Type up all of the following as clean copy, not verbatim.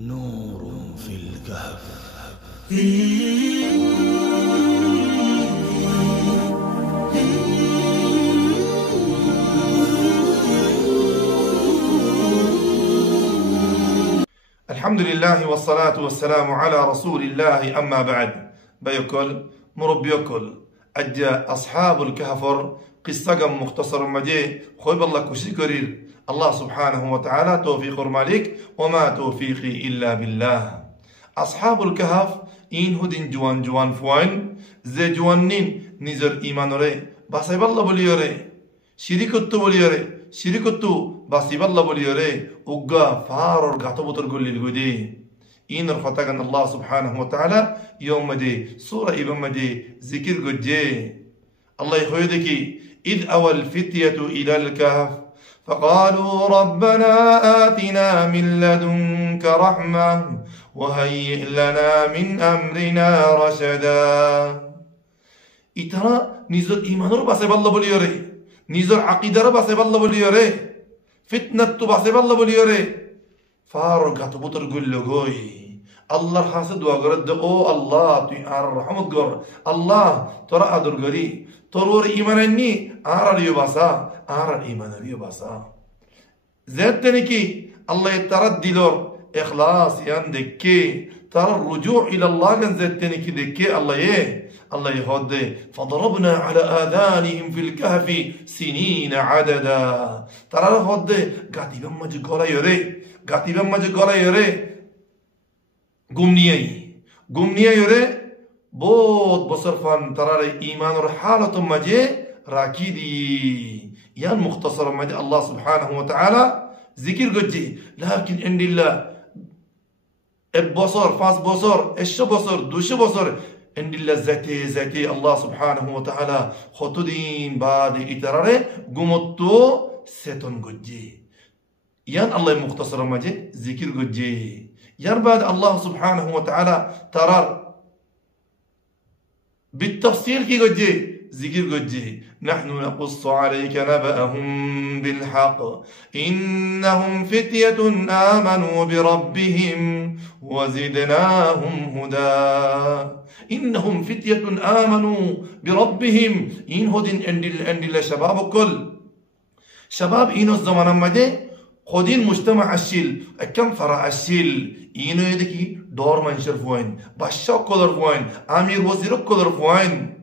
نور في الكهف. الحمد لله والصلاة والسلام على رسول الله. أما بعد بيكل مربيكل أجا أصحاب الكهف قصة مختصر مجيء خويب الله كشكرير الله سبحانه وتعالى توفيق مالك وما توفيقي إلا بالله. أصحاب الكهف إن هدين جوان فوين زي جوانين نزر إيمان ري باسيب الله بليوري شريكتو بليوري شريكتو باسيب الله بليوري وقا فارور قاتبوتر قول للقدي إن رفتاقن الله سبحانه وتعالى يوم دي سورة إبن مدي ذكر قد جي الله يخويدك إذ أوى الفتية إلى الكهف فقالوا ربنا آتنا من لدنك رحمة وهيئ لنا من أمرنا رشدا. إترى نزل إيمان ربا سيب الله بليوري نزل عقيدة ربا سيب الله بليوري فتنة تبا سيب الله بليوري فارغ تبطر قل لغوي الله حاسد وقرد أو الله تيار رحمة قر الله ترى أدر قري ترور إيمانني أرى يباسا أرى إيمان يباسا زادتني كي الله يتردي لور إخلاص يندك ترى الرجوع إلى الله كان زادتني كي دكي الله يهود فضربنا على آذانهم في الكهف سنين عددا. ترى هود قاتي بما جقولا يري قمنية يري بود بصرفان ترى إيمان رحالة مجي راكيدي يان مختصر مجي الله سبحانه وتعالى ذكر قجي لكن عند الله بصر فاس بصر ايش بصر دوش بصر عند الله ذاتي الله سبحانه وتعالى خطودين بعد إتراره قمتو ستون قجي يان الله مختصر مجي ذكر قجي يان بعد الله سبحانه وتعالى ترى بالتفصيل كي قجي ذكر قجي نحن نقص عليك نبأهم بالحق إنهم فتية آمنوا بربهم وزدناهم هدى. إنهم فتية آمنوا بربهم إن هدين عند شباب كل شباب إنو الزمان مدى خدين مجتمع الشيل كم فرع الشيل إنو يدكي دور منشر فوين باشا كولر فوين أمير وزير كولر فوين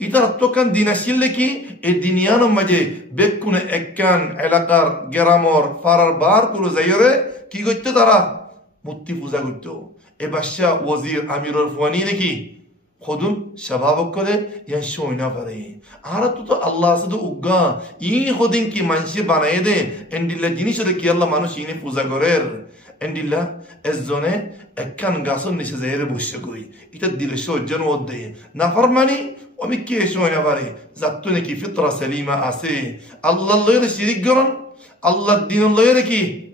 إذا رتوكان دين الشيل لكي الدنيانو مجي بكون أكان علاقار جرامور فرار بار كلو زيره كي قلت ترى متفوزا قلتو باشا وزير أمير الفواني لكي خودم شبابك كده ينشوينا فري عرفتو تو الله سدو أوجا إيه خودين كي منشي بنايه ده عند الله جيني شده كي الله مانو شيني فوزا غرير عند الله الزونه أكان غاسون نش زهير بوشكوي إذا دل شو جنود ده نفرماني ومكيه شوينا فري زتوني كي فطرة سليمة أسي الله يرشيك جرن الله الدين الله يركي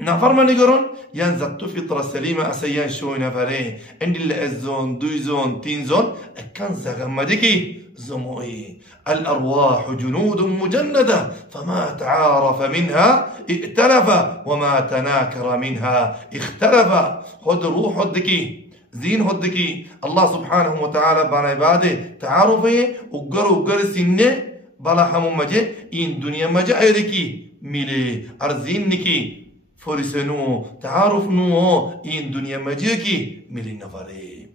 نفرماني قرون ينزل فطرة سليمة أسيان شوينا فري عند الله الزون دويزون تينزون كان زغمدكي زموي الأرواح جنود مجندة فما تعارف منها ائتلف وما تناكر منها اختلف. خد روح هدكي زين هدكي الله سبحانه وتعالى بان عباده تعارفه وقر سنة بلا حموم مجي إن دنيا مجي أيدكي ميلي أرزين نكي فرسنو تعارف نو این دنیا مجیه کی میلی نفره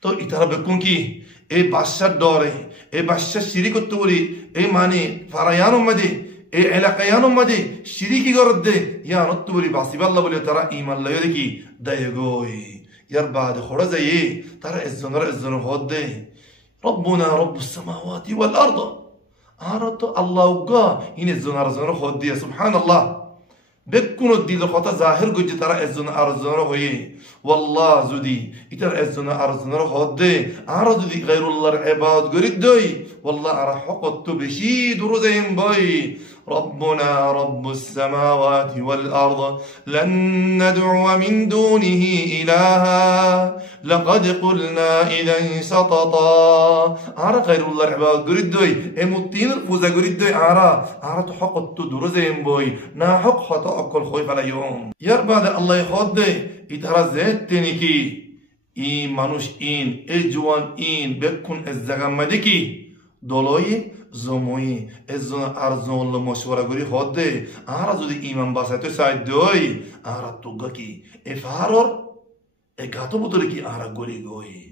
تو ایترا بکن کی ای باشد داره ای باشد شریک توری ای معنی فرایانو مده ای علاقیانو مده شریکی گرده یا نتوری باسی بالله بلی ترا ایمان لیده کی دایگوی یار بعد خورزه ترا ازن خوده ربنا رب السماوات والارض عرض الله وقا این ازن خوده سبحان الله بكون الدين الخطا ظاهر قد ترى ازن ارزنا هي والله زدي يتر ازن ارزنا خدي عرض دي غير الله العباد قريد دوي والله ارى حقت بشي دروزين باي ربنا رب السماوات والأرض لن ندعو من دونه إلها لقد قلنا إذا شططا أرى غير الله العباد قردوي المتين الفوزة قردوي أرى تحقق تدرزين بوي نا حق خطأ أكل خوي فلا يوم يرباد الله يخد إترى زيت تنكي إي منوش إين إجوان إين بكون الزغمدكي دولوي زموي ازون ارزون لمشورة گوری خود ده آرا زودی ایمان باسه تو ساید دوی آرا توگا کی افارور اگاتو بطوری کی آرا گوری گوی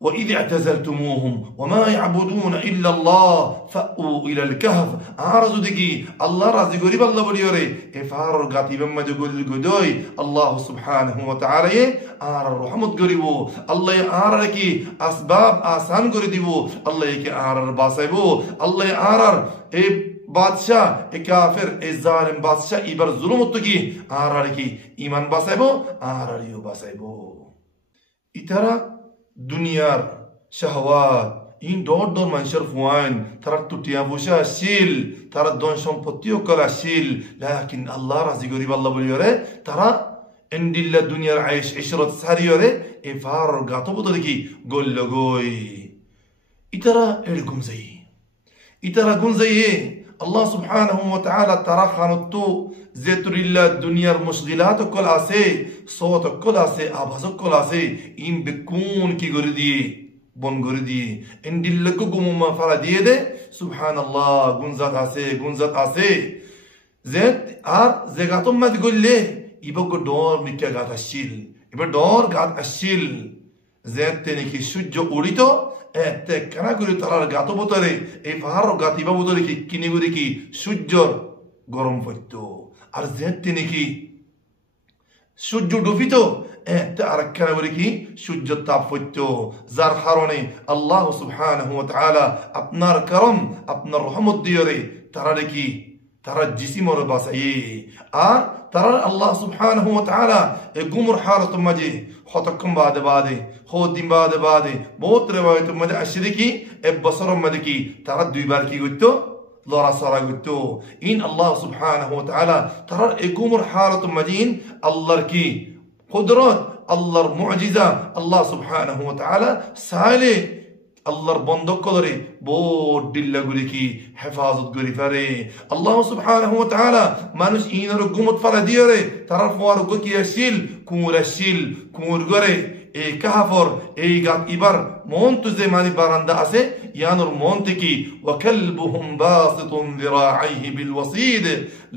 وإذ اعتزلتموهم وما يعبدون إلا الله فأووا إلى الكهف أعرض دقي الله رازي قريب الله بريوري إفار قاتي بما جقول القدوي الله سبحانه وتعالى أعرى الرحمة قريبو الله أعرى لكي أسباب آسان قريبو الله يكي أعرى الباسيبو الله أعرى بادشاہ کافر ظالم بادشاہ ایبر ظلم اتکی أعرى لكي إيمان باسيبو أعرى ليو باسيبو إترى দুনিয়ার শাহওয়াত ইন দর দর মানুষের ফুয়াইন তারা টুটিয়া বসা শিল তারা ধন সম্পত্তিও করা শিল লাকিন আল্লাহ রাজি গরিব আল্লাহ বলিওরে তারা এন্ডিল্লা দুনিয়ার আয়েশ ইশরত সারিওরে এ ফার গাতবত দেখি গল্ল গই ইতারা এরকম যাই ইতারা গুন যাই আল্লাহ সুবহানাহু ওয়া তাআলা তারা খানতো زيتريلا الدنيا المشغلات كل عسى صوت كل عسى آواز كل عسى إن بكون كي غردي بون غردي إن دلكو قوم فلا ديه سبحان الله غنزات عسى زيت زيغاتم ما تقول ليه يبقى دور مكيا غات الشيل يبقى دور غات الشيل زيت تنكي شجو أوريتو كنا غري ترى غاتو بطري فهار غاتي بطري كيني غري كي شجور গরম পড়তো আর যেতে নাকি সূর্য ডুবিত আরেকখানে বলে কি সূর্য তাপ পড়তো যার কারণে আল্লাহ সুবহানাহু ওয়া তাআলা আপনার করম আপনার রহমত দিয়রে তারা নাকি তারা জিসিমর বাসাই আর তারা আল্লাহ সুবহানাহু ওয়া তাআলা এই গুমর হালত মাঝে হতকম বাদে দিন বাদে বহুত রিওয়ায়াত মাঝে আসে কি এক বছর মাঝে কি তারা দুইবার কি করতো لورا سراغتو إن الله سبحانه وتعالى ترى إقومر حالة مدين الله كي قدرات الله معجزة الله سبحانه وتعالى سالي الله بندق قدري بود دل غري كي حفاظت غري فري الله سبحانه وتعالى مانوش إين رقمت فرديره ترى فوارق كي يشيل كور غري এই কাহাফর এই গাত ইবার মন্ত যে মানি বারান্দা আছে ইয়ানুর মন্ত কি ওয়াকালবুহুম বাসিতুন যিরাআইহি বিল ওয়াসিদ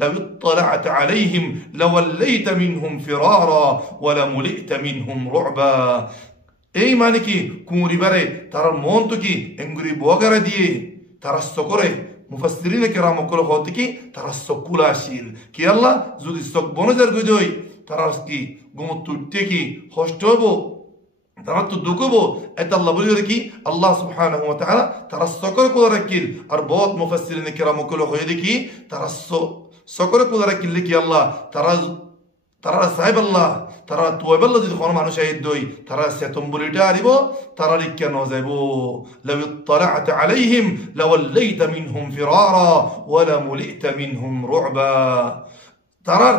লাউ ইত্তালা'ত আলাইহিম লাওয়াল্লাইতা মিনহুম ফিরারা ওয়া লামুলি'তা মিনহুম রু'বা এই মানে কি কুরিবারে তার মন্ত কি এঙ্গুরি বগারা দিয়ে তারা সকরে মুফাসসিরিন কিরাম কল হতে কি তারা সকুলাশীল কি আল্লাহ যদি সক বনজার গজই তারা কি গুমতুতে কি হষ্টবো তারা তো দুকবো এটা আল্লাহ বলি কি আল্লাহ সুবহানাহু ওয়া তাআলা তারা সকর করে রাখিল আর বহুত মুফাসসিরিন কিরাম কল হয়ে দেখি তারা সকর করে রাখিল কি আল্লাহ তারা সাহেব আল্লাহ তারা তোয়াবাল্লাহ যদি কোন মানুষ আইদ দই তারা সেতম বলিটা আরিব তারা লিখা ন যাইব লাউ ইত্তালা'ত আলাইহিম লাওয়াল্লাইতা মিনহুম ফিরারা ওয়া লামুলি'তা মিনহুম রু'বা তারা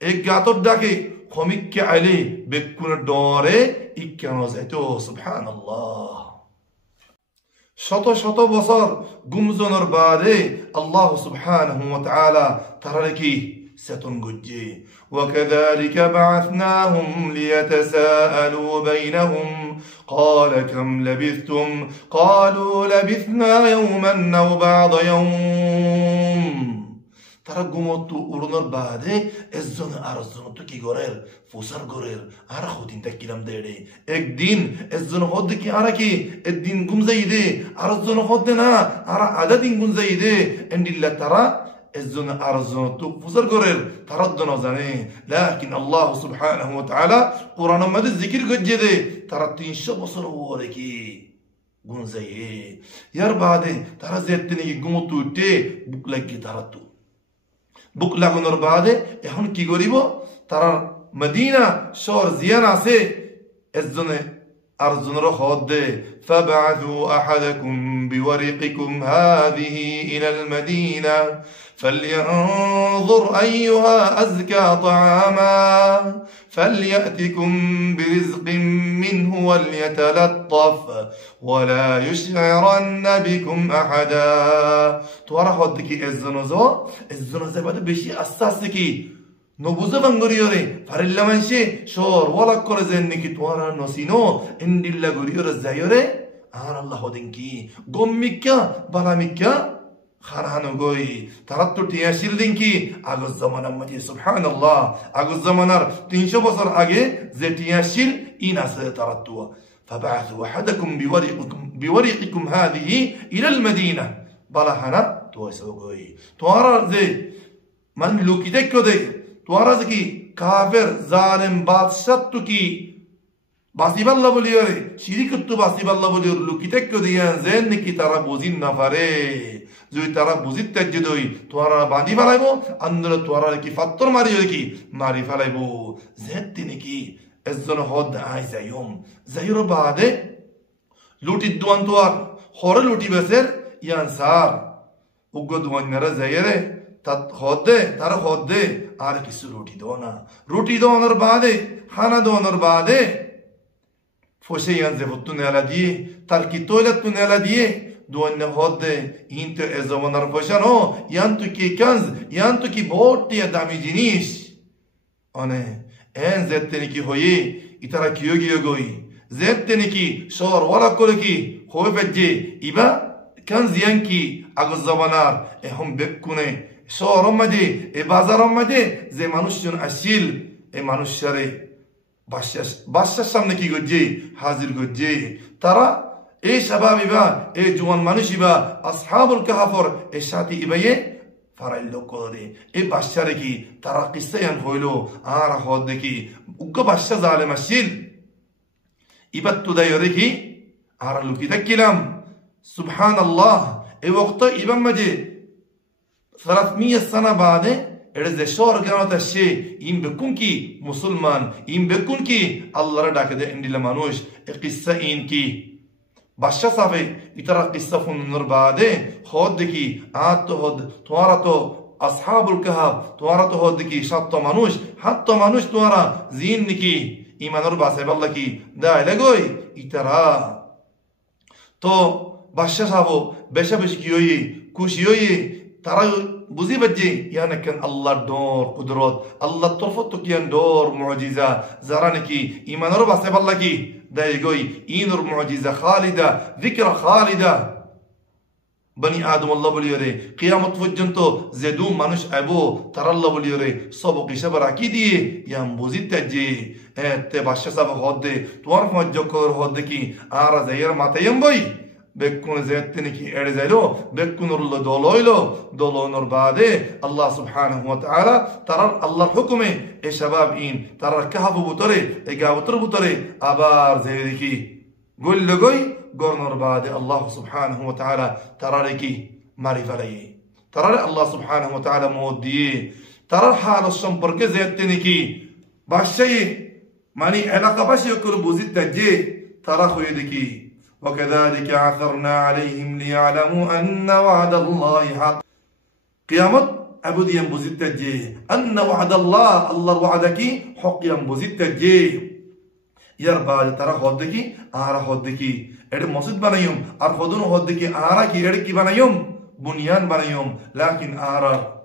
এক গাতর ডাকে খমিককে আইলে বেকুন ডরে ইক্কান যাইতো সুবহানাল্লাহ শত শত বছর গুমজনের বাদে আল্লাহ সুবহানাহু ওয়া তাআলা তারা কি সেতন গজ্জে وكذلك بعثناهم ليتساءلوا بينهم قال كم لبثتم قالوا لبثنا يوما أو بعض يوم তারা গুমতো উড়নোর বাদে একজন আরেকজন তো কি করের ফুসার করের আর হদিন তাকিলাম দেড়ে একদিন একজন হদ কি আর কি একদিন গুমজাই দে আরেকজন হদ না আর আধা দিন গুমজাই দে এন্ডিল্লা তারা একজন আরেকজন তো ফুসার করের তারা জন জানে লাকিন আল্লাহ সুবহানাহু ওয়া তাআলা কোরআনের মধ্যে জিকির করছে দে তারা 300 বছর ওরে কি গুমজাই ইয়ার বাদে তারা যেতে নাকি গুমতো উঠে বুক লাগি তারা তো বুক লাগানোর বাদে এখন কি করিব তারা মদিনা শহর জিয়ান আছে একজনে أرزن رخود فابعثوا أحدكم بورقكم هذه إلى المدينة فلينظر أيها أزكى طعاما فليأتكم برزق منه وليتلطف ولا يشعرن بكم أحدا. توارا خودكي الزنوزو بعد بشي أساسكي نبوزه بانگوریوره فرilla منشه شور ولا کل زنکی توارا نسینو اندilla گوریور زایوره آن الله خودنکی گمیکا بالامیکا خانهانو گوی ترتو تیاشیل دینکی آگوز زمان مجی سبحان الله آگوز زمانار 300 بسر آگه زتیاشیل این اسه ترتو فبعثوا أحدكم بورقكم هذه إلى المدينة بالا هنا توسو گوی توارا زي من لوکی دکو ده توارا کی کافر ظالم بادشاہ تو کی باسی بالله بولیوره شریک تو باسی بالله بولیور لوکیتک کو دیان زین کی طرح بوزین نفره زوی طرح بوزیت تجدوی توارا باندی فلایبو اندر توارا کی فطر ماری کی ماری فلایبو زید تینی کی ازن خود آی زیور بعده لوٹی دوان توار خور لوٹی بسر یان سار اگو دوان نرا زیره تارا خود آر کسی روٹی دونر بعده خانه دونر بعده فوشه یان زفتو نیلا دیه ترکی تویلت تو نیلا دیه دوان خود این تو ازوانر فوشنو یان تو کی کنز یان تو کی بوٹی دامی جنیش آنه این زدتنی کی ہوئی ایتارا کیو گیو گوی زدتنی کی شور ورا کل کی خوی فجه ایبا کنز یان کی اگو زوانر هم بکنه شور اومده بازار اومده زي মানুষজন আসিল এই মানুষরে বাদশার সামনে কি করছে হাজির করছে তারা এই শাবাবিবা এই জওয়ান মানুষিবা আসহাবুল কাহফর এর সাথে ইবায়ে ফারাইল করে এই বাদশারে কি তারা কিসায়ান হইলো আর হদ দেখি উগ্র বাদশা জালেম আসিল ইবাত তুদাই দেখি আর লুকি দেখিলাম সুবহানাল্লাহ এই ওয়াক্ত ইবাম মাঝে 300 سنة بعده ارز شور گرانت شی این بکن کی مسلمان این بکن کی الله را داکده اندیل منوش قصه این کی باشا صافی ایترا قصه فنر بعده خود کی آت تو خود توارا تو اصحاب الكهف توارا تو خود کی شط منوش حتی منوش توارا زین کی ایمان رو باسه بالله کی دای لگوی ایترا تو باشا صافو بشا بش کیوی کوشیوی ترى بوزي بجي يعني كان الله دور قدرات الله طرفت كيان دور معجزة زرانكي إيمان ربع سيب الله كي دا يقول إينر معجزة خالدة ذكرى خالدة بني آدم الله بليوري قيامة فجنتو زدوم منوش أبو ترى الله بليوري صبقي شبر أكيدي يان بوزي تجي تباشا سبق هده توارف مجوكور هده كي آرا زير ماتا ينبوي بكون زيتني كي ارزلو بكون الله دولويلو بعده الله سبحانه وتعالى ترى الله حكمه اي شباب ان ترى الكهف بطري اجاوتر بطري ابار زيدكي قول لغوي غورنر بعده الله سبحانه وتعالى ترى لكي معرفه ترى الله سبحانه وتعالى مودي ترى حال الشمبرك زيتني كي باشي ماني علاقه باشي يكون بوزيت تجي ترى خويدكي وكذلك عثرنا عليهم ليعلموا أن وعد الله حق قيامة أبو ديان بوزيت تجي أن وعد الله وعدك حق ينبوزيت تجي يربا ترى خودك آرا خودك إير مسجد بنايوم أر خودون خودك آرا كي إير كي بنايوم بنيان بنايوم لكن آرا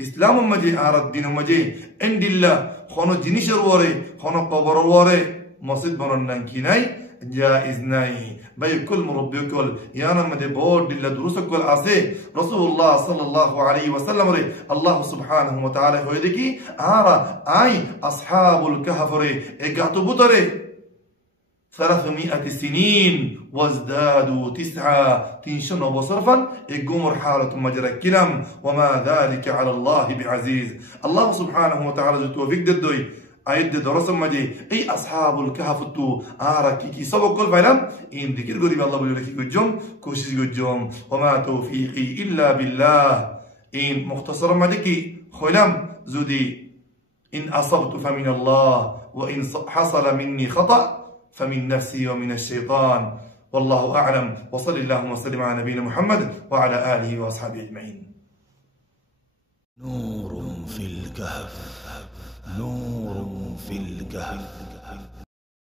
إسلام مجي آرا الدين مجي عند الله خونو جنيش الواري خونو قبر الواري مسجد بنان كيناي جائز نہیں بھائی کل مربی کل یانا مدے بورد دل دروس کل آسے رسول اللہ صلی اللہ علیہ وسلم رے اللہ سبحانہ وتعالی ہوئے دیکھی آرا آئی اصحاب الكهف رے ایک گاتو بطرے 300 سنين وازدادوا 9 بصرفا اقومر حالة مجرى الكلام وما ذلك على الله بعزيز الله سبحانه وتعالى توفيق ددوي آيات درس مجي أي أصحاب الكهف تو آرا كي سبق كل فعلم إن ذكر قريب الله بيقول لك جم كوشش جم وما توفيقي إلا بالله إن مختصر مجي خلم زودي إن أصبت فمن الله وإن حصل مني خطأ فمن نفسي ومن الشيطان، والله أعلم. وصل اللهم وسلم على نبينا محمد وعلى آله وأصحابه أجمعين. نور في الكهف، نور في الكهف.